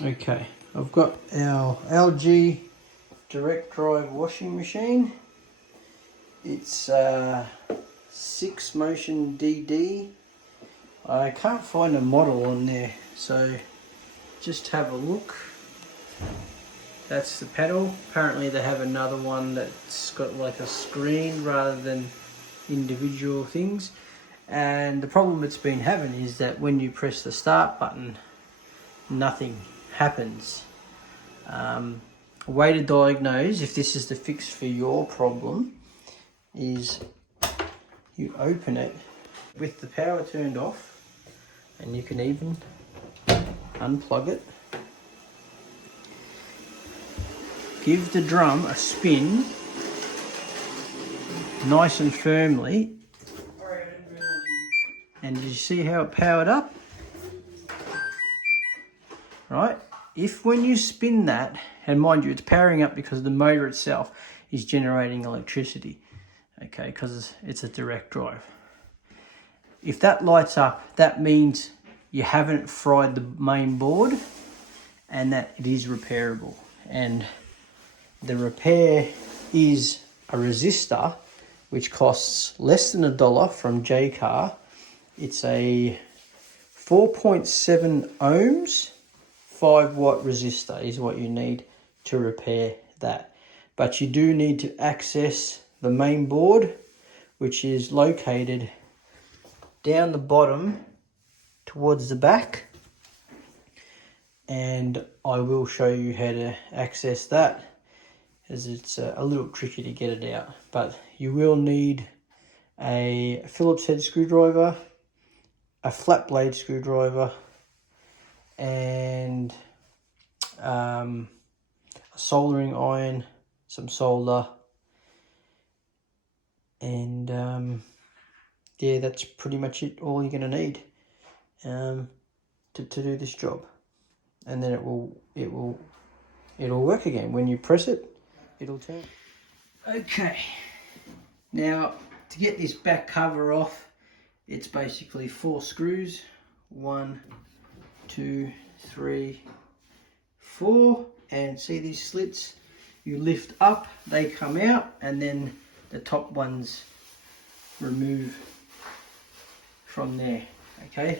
Okay, I've got our LG direct drive washing machine. It's 6 Motion DD. I can't find a model on there, so just have a look. That's the pedal. Apparently they have another one that's got like a screen rather than individual things. And the problem it's been having is that when you press the start button, nothing happens. A way to diagnose if this is the fix for your problem is you open it with the power turned off, and you can even unplug it. Give the drum a spin nice and firmly, and did you see how it powered up? Right? If when you spin that, and mind you, it's powering up because the motor itself is generating electricity, okay, because it's a direct drive. If that lights up, that means you haven't fried the main board and that it is repairable. And the repair is a resistor, which costs less than $1 from Jaycar. It's a 4.7 ohms, 5-watt resistor is what you need to repair that. But you do need to access the main board, which is located down the bottom towards the back, and I will show you how to access that, as it's a little tricky to get it out. But you will need a Phillips head screwdriver, a flat blade screwdriver, and a soldering iron, some solder, and yeah, that's pretty much it. All you're going to need to do this job, and then it'll work again. When you press it, it'll turn. Okay, now to get this back cover off, it's basically 4 screws. 1, 2, 3, 4, and see these slits? You lift up, they come out, and then the top ones remove from there. Okay,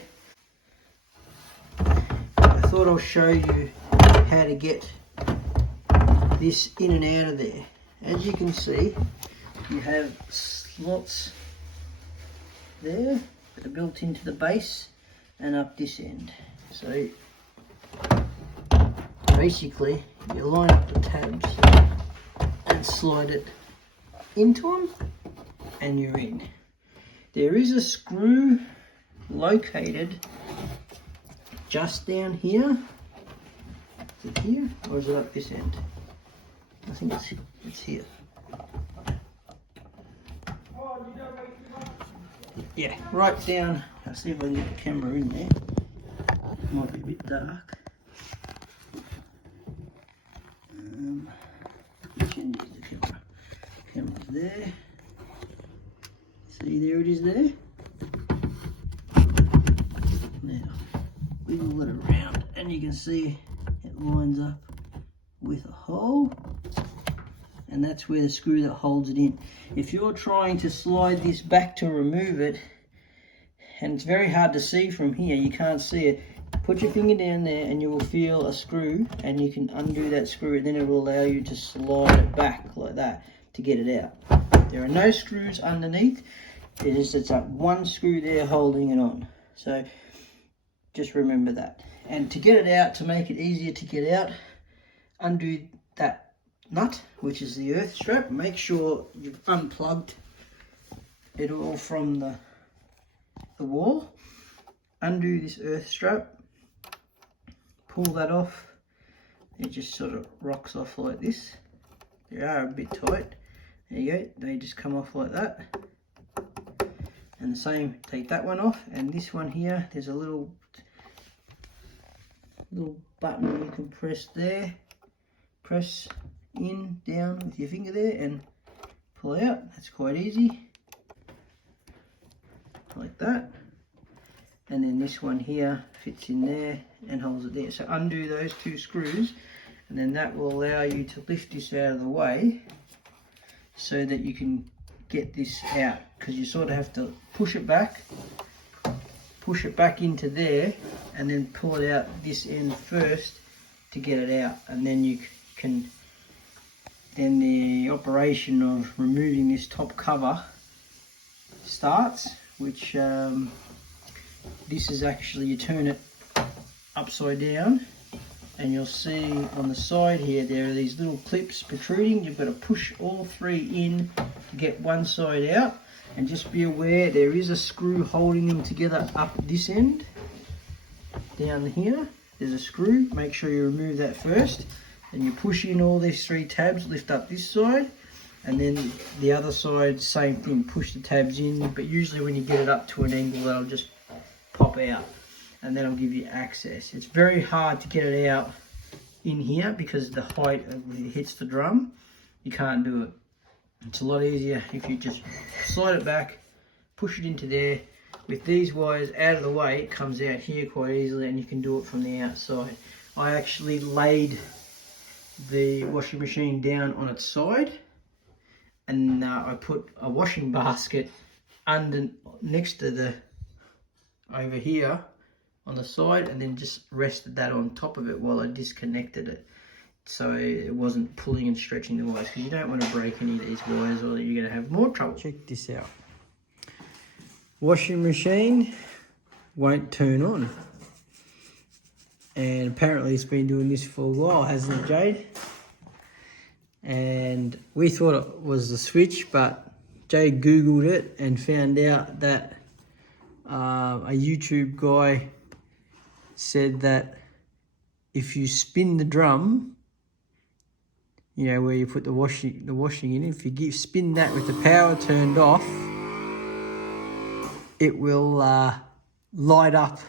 I thought I'll show you how to get this in and out of there. As you can see, you have slots there that are built into the base and up this end. So basically you line up the tabs and slide it into them and you're in. There is a screw located just down here. Is it here or is it up this end? I think it's here. Yeah, right down. I'll see if I can get the camera in there. Might be a bit dark. Which end is the camera? Camera's there. See, there it is there. Now, wiggle it around and you can see it lines up with a hole. And that's where the screw that holds it in. If you're trying to slide this back to remove it, and it's very hard to see from here, you can't see it, put your finger down there and you will feel a screw, and you can undo that screw, and then it will allow you to slide it back like that to get it out. There are no screws underneath, it's that one screw there holding it on. So just remember that. And to get it out, to make it easier to get out, undo that nut, which is the earth strap. Make sure you've unplugged it all from the wall. Undo this earth strap, pull that off. It just sort of rocks off like this. They are a bit tight. There you go, they just come off like that. And the same, take that one off, and this one here, there's a little button you can press there. Press in, down with your finger there and pull out. That's quite easy. Like that. and then this one here fits in there and holds it there. So undo those 2 screws, and then that will allow you to lift this out of the way so that you can get this out, because you sort of have to push it back into there, and then pull it out this end first to get it out, and then you can, then the operation of removing this top cover starts, which this is actually, you turn it upside down, and you'll see on the side here there are these little clips protruding. You've got to push all 3 in to get one side out, and just be aware there is a screw holding them together up this end. Down here there's a screw, make sure you remove that first, and you push in all these 3 tabs, lift up this side, and then the other side, same thing, push the tabs in, but usually when you get it up to an angle that'll just pop out, and then it'll give you access. It's very hard to get it out in here because the height it hits the drum, you can't do it. It's a lot easier if you just slide it back, push it into there. With these wires out of the way, it comes out here quite easily, and you can do it from the outside. I actually laid the washing machine down on its side, and I put a washing basket next to the, over here on the side, and then just rested that on top of it while I disconnected it, so it wasn't pulling and stretching the wires, because you don't want to break any of these wires or you're going to have more trouble. Check this out. Washing machine won't turn on, and apparently it's been doing this for a while, hasn't it, Jade? And we thought it was the switch, but Jade googled it and found out that a YouTube guy said that if you spin the drum, you know, where you put the washing in, if you spin that with the power turned off, it will light up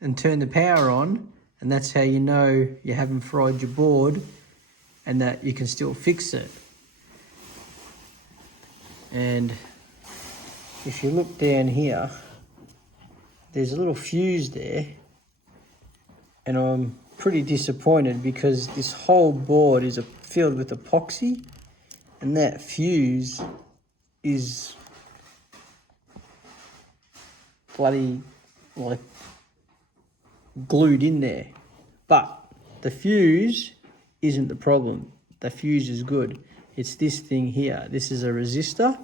and turn the power on, and that's how you know you haven't fried your board and that you can still fix it. And if you look down here, there's a little fuse there, and I'm pretty disappointed because this whole board is filled with epoxy, and that fuse is bloody like glued in there. But the fuse isn't the problem. The fuse is good. It's this thing here. This is a resistor,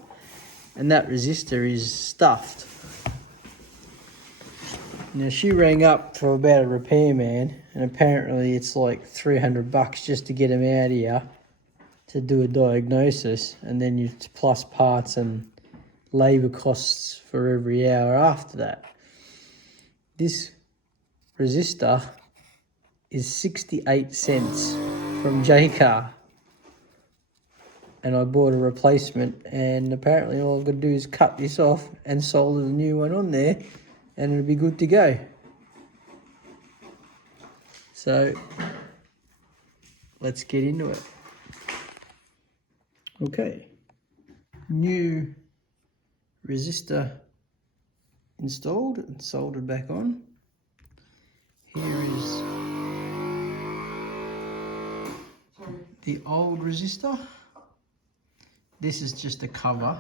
and that resistor is stuffed. Now, she rang up for about a repairman, and apparently it's like $300 just to get him out here to do a diagnosis, and then you plus parts and labour costs for every hour after that. This resistor is 68 cents from Jaycar, and I bought a replacement, and apparently all I've got to do is cut this off and solder the new one on there, and it'll be good to go. So let's get into it. Okay, new resistor installed and soldered back on. Here is the old resistor. This is just a cover.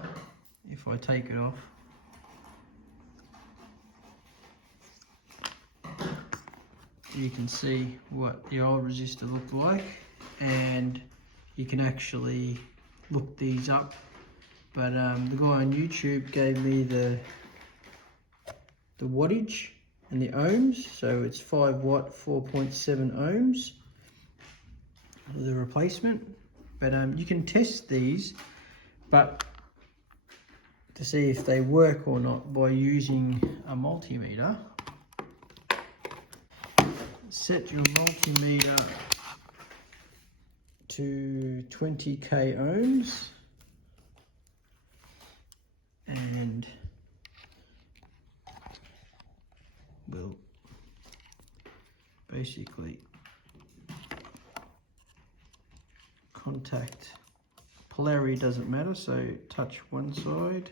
If I take it off, you can see what the old resistor looked like, and you can actually look these up. But the guy on YouTube gave me the wattage and the ohms, so it's 5 watt, 4.7 ohms, the replacement. But you can test these, but to see if they work or not by using a multimeter. Set your multimeter to 20k ohms, and we'll basically contact, polarity doesn't matter, so touch one side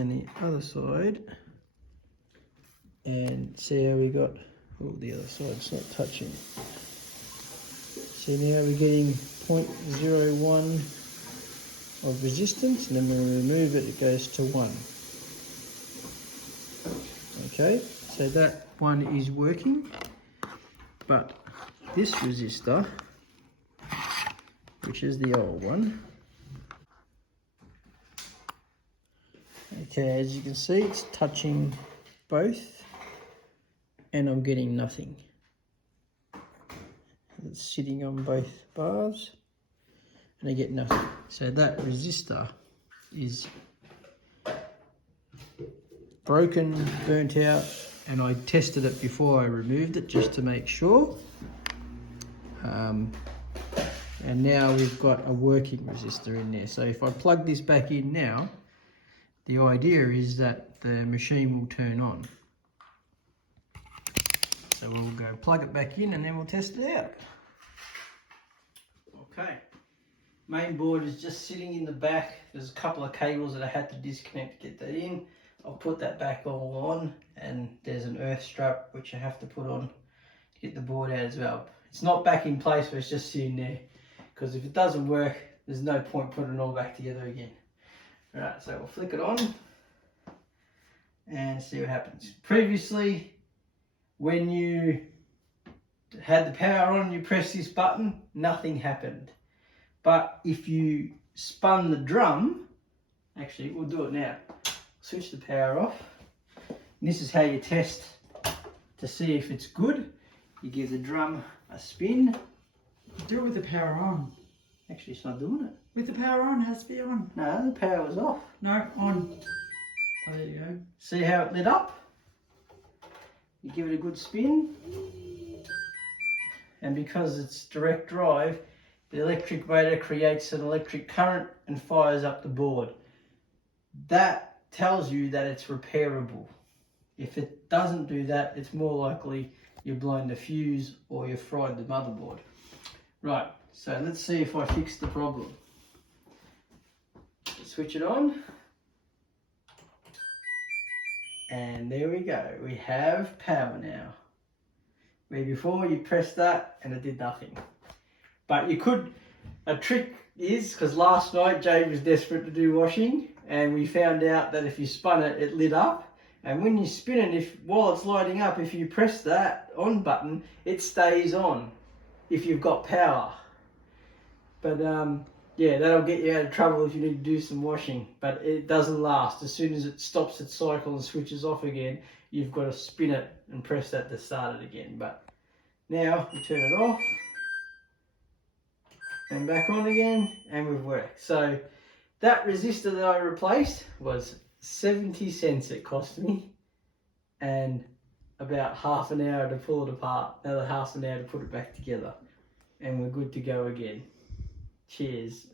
and the other side, and see how we got, oh, the other side's not touching. See, now we're getting 0.01 of resistance, and then when we remove it, it goes to 1. Okay, so that one is working, but this resistor, which is the old one, okay, as you can see, it's touching both, and I'm getting nothing. It's sitting on both bars, and I get nothing. So that resistor is broken, burnt out, and I tested it before I removed it just to make sure. And now we've got a working resistor in there. So if I plug this back in now, the idea is that the machine will turn on. So we'll go plug it back in and then we'll test it out. Okay, main board is just sitting in the back. There's a couple of cables that I had to disconnect to get that in. I'll put that back all on, and there's an earth strap which I have to put on to get the board out as well. It's not back in place, but it's just sitting there, because if it doesn't work, there's no point putting it all back together again. Alright, so we'll flick it on and see what happens. Previously, when you had the power on, you press this button, nothing happened. But if you spun the drum, actually we'll do it now. Switch the power off. And this is how you test to see if it's good. You give the drum a spin. Do it with the power on. Actually, it's not doing it. With the power on, it has to be on. No, the power was off. No, on. Oh, there you go. See how it lit up? You give it a good spin. And because it's direct drive, the electric motor creates an electric current and fires up the board. That tells you that it's repairable. If it doesn't do that, it's more likely you've blown the fuse or you've fried the motherboard. Right, so let's see if I fix the problem. Switch it on. And there we go, we have power now. Where before you pressed that and it did nothing. But you could, a trick is, because last night Jade was desperate to do washing, and we found out that if you spun it, it lit up. And when you spin it, while it's lighting up, if you press that on button, it stays on if you've got power. But yeah, that'll get you out of trouble if you need to do some washing. But it doesn't last. As soon as it stops its cycle and switches off again, you've got to spin it and press that to start it again. But now we turn it off and back on again, and we've worked. So that resistor that I replaced was 70 cents it cost me, and about half an hour to pull it apart, another half an hour to put it back together, and we're good to go again. Cheers.